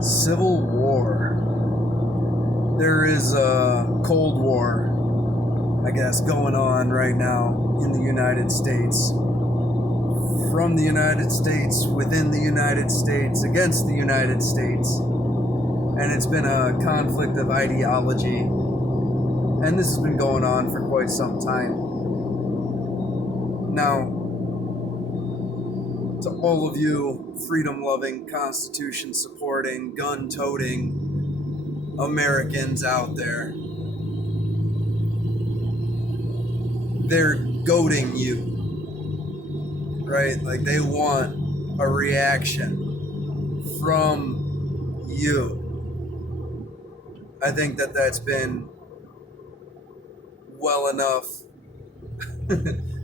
Civil War. There is a Cold War, I guess, going on right now in the United States. From the United States, within the United States, against the United States. And it's been a conflict of ideology. And this has been going on for quite some time. Now, to all of you freedom-loving, Constitution-supporting, gun-toting Americans out there, they're goading you, right? Like, they want a reaction from you. I think that that's been well enough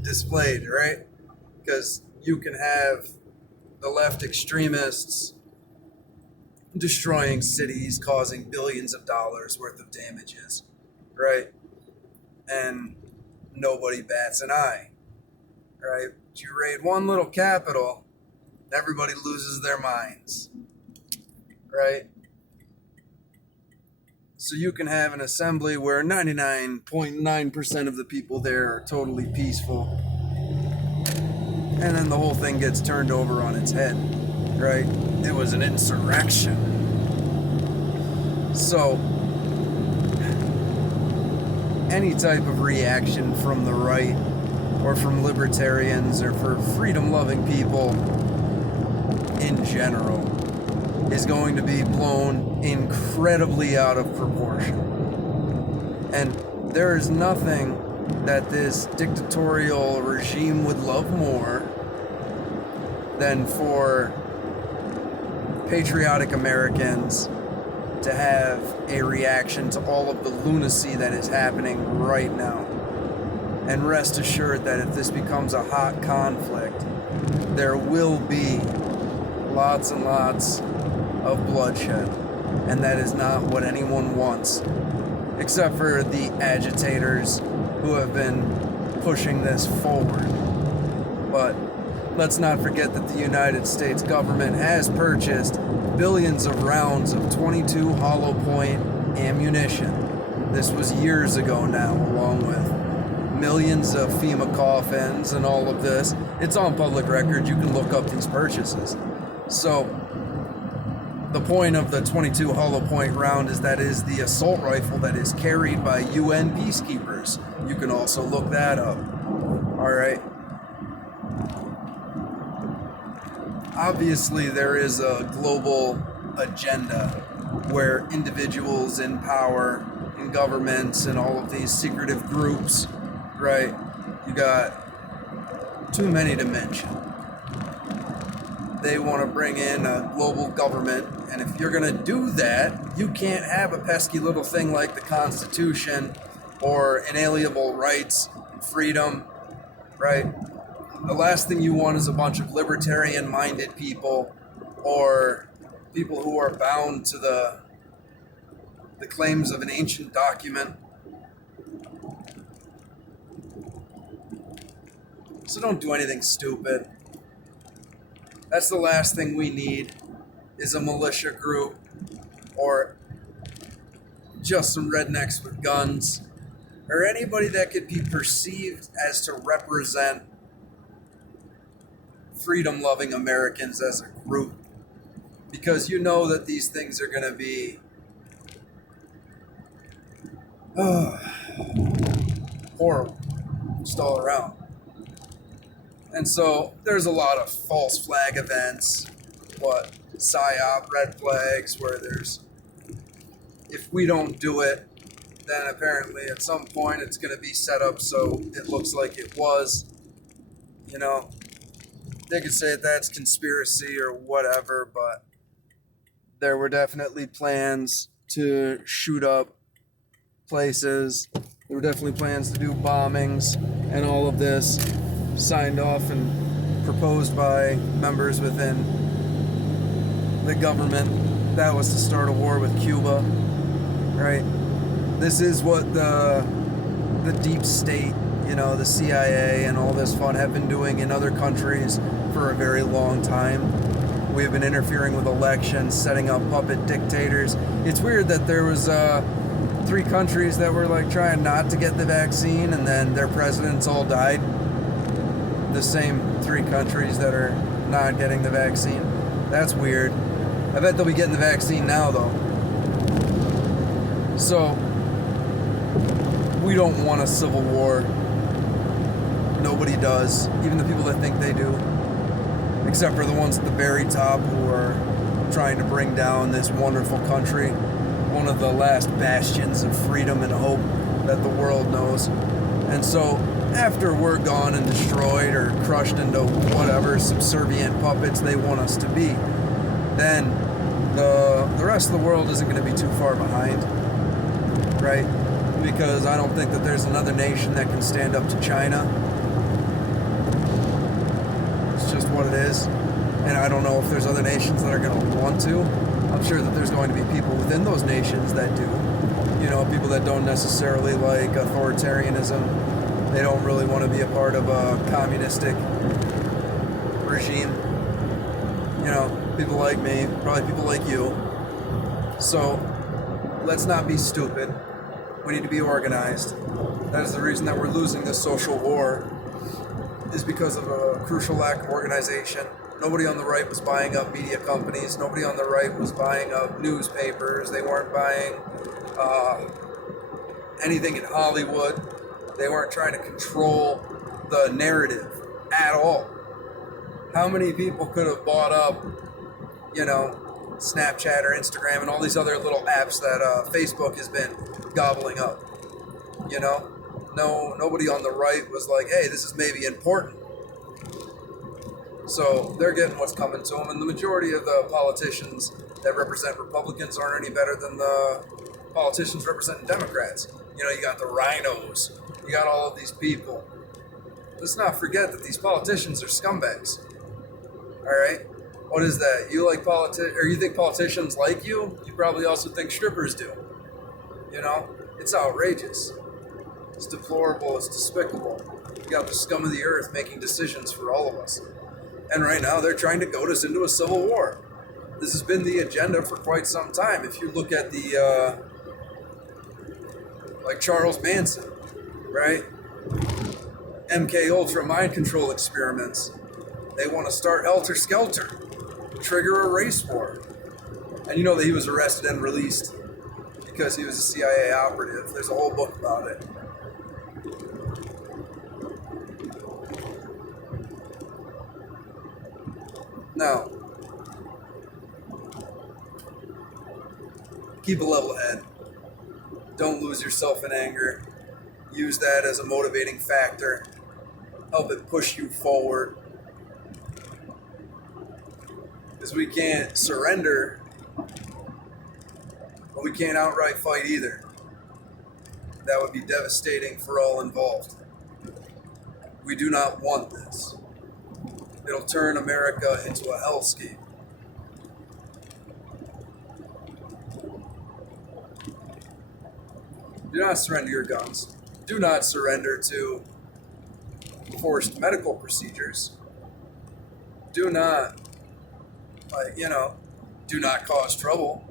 displayed, right? Because you can have the left extremists destroying cities, causing billions of dollars worth of damages, right? And nobody bats an eye, right? But you raid one little capital, everybody loses their minds, right? So you can have an assembly where 99.9% of the people there are totally peaceful, and then the whole thing gets turned over on its head, right? It was an insurrection. So, any type of reaction from the right, or from libertarians, or for freedom-loving people in general, is going to be blown incredibly out of proportion. And there is nothing that this dictatorial regime would love more than for patriotic Americans to have a reaction to all of the lunacy that is happening right now. And rest assured that if this becomes a hot conflict, there will be lots and lots of bloodshed. And that is not what anyone wants, except for the agitators who have been pushing this forward. But let's not forget that the United States government has purchased billions of rounds of .22 hollow point ammunition. This was years ago now, along with millions of FEMA coffins and all of this. It's on public record. You can look up these purchases. So the point of the .22 hollow point round is that is the assault rifle that is carried by UN peacekeepers. You can also look that up. All right. Obviously, there is a global agenda where individuals in power, in governments, and all of these secretive groups, right? You got too many to mention. They want to bring in a global government, and if you're going to do that, you can't have a pesky little thing like the Constitution or inalienable rights and freedom, right? The last thing you want is a bunch of libertarian-minded people or people who are bound to the claims of an ancient document. So don't do anything stupid. That's the last thing we need, is a militia group or just some rednecks with guns or anybody that could be perceived as to represent freedom-loving Americans as a group, because you know that these things are going to be horrible just all around. And so there's a lot of false flag events, PSYOP, red flags, where there's, if we don't do it, then apparently at some point it's going to be set up so it looks like it was. You know, they could say that's conspiracy or whatever, but there were definitely plans to shoot up places. There were definitely plans to do bombings and all of this, signed off and proposed by members within the government. That was to start a war with Cuba, right? This is what the deep state, you know, the CIA and all this fun have been doing in other countries for a very long time. We have been interfering with elections, setting up puppet dictators. It's weird that there was 3 countries that were like trying not to get the vaccine, and then their presidents all died. The same 3 countries that are not getting the vaccine. That's weird. I bet they'll be getting the vaccine now, though. So, we don't want a civil war. Nobody does. Even the people that think they do. Except for the ones at the very top who are trying to bring down this wonderful country. One of the last bastions of freedom and hope that the world knows. And so, after we're gone and destroyed or crushed into whatever subservient puppets they want us to be, then the rest of the world isn't going to be too far behind, right? Because I don't think that there's another nation that can stand up to China. It's just what it is. And I don't know if there's other nations that are going to want to. I'm sure that there's going to be people within those nations that do. You know, people that don't necessarily like authoritarianism. They don't really want to be a part of a communistic regime. You know, people like me, probably people like you. So, let's not be stupid. We need to be organized. That is the reason that we're losing this social war, is because of a crucial lack of organization. Nobody on the right was buying up media companies. Nobody on the right was buying up newspapers. They weren't buying anything in Hollywood. They weren't trying to control the narrative at all. How many people could have bought up, you know, Snapchat or Instagram and all these other little apps that Facebook has been gobbling up? You know? Nobody on the right was like, hey, this is maybe important. So they're getting what's coming to them, and the majority of the politicians that represent Republicans aren't any better than the politicians representing Democrats. You know, you got the rhinos. You got all of these people. Let's not forget that these politicians are scumbags. All right? What is that? You like or you think politicians like you? You probably also think strippers do. You know? It's outrageous. It's deplorable. It's despicable. You got the scum of the earth making decisions for all of us. And right now they're trying to goad us into a civil war. This has been the agenda for quite some time. If you look at the, like Charles Manson, right? MK Ultra mind control experiments. They want to start Helter Skelter, trigger a race war. And you know that he was arrested and released because he was a CIA operative. There's a whole book about it. Now, keep a level head. Don't lose yourself in anger. Use that as a motivating factor. Help it push you forward. Because we can't surrender, but we can't outright fight either. That would be devastating for all involved. We do not want this. It'll turn America into a hellscape. Do not surrender your guns. Do not surrender to forced medical procedures. Do not, do not cause trouble.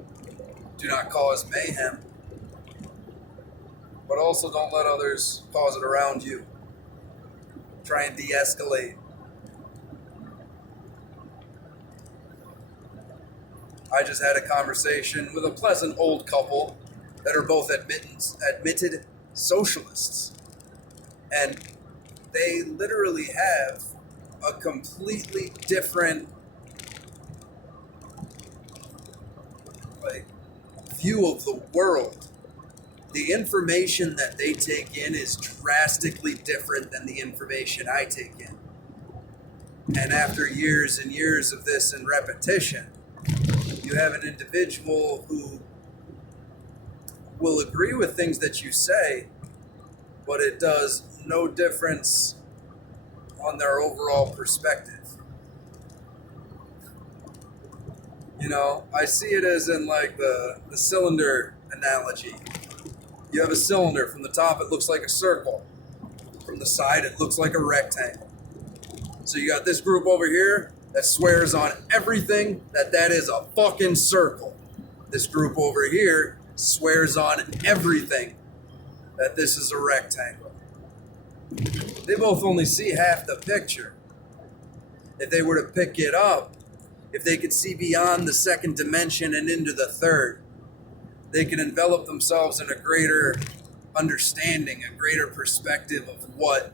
Do not cause mayhem. But also don't let others cause it around you. Try and de-escalate. I just had a conversation with a pleasant old couple that are both admitted socialists. And they literally have a completely different view of the world. The information that they take in is drastically different than the information I take in. And after years and years of this and repetition, you have an individual who will agree with things that you say, but it does no difference on their overall perspective. You know, I see it as in like the cylinder analogy. You have a cylinder. From the top, it looks like a circle. From the side, it looks like a rectangle. So you got this group over here, that swears on everything that is a fucking circle. This group over here swears on everything that this is a rectangle. They both only see half the picture. If they were to pick it up, if they could see beyond the second dimension and into the third, they could envelop themselves in a greater understanding, a greater perspective of what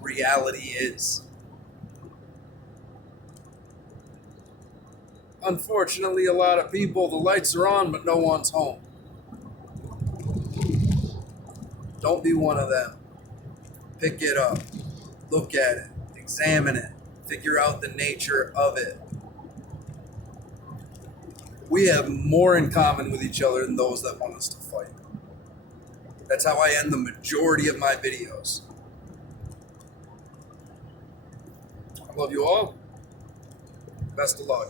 reality is. Unfortunately, a lot of people, the lights are on, but no one's home. Don't be one of them. Pick it up, look at it, examine it, figure out the nature of it. We have more in common with each other than those that want us to fight. That's how I end the majority of my videos. I love you all. Best of luck.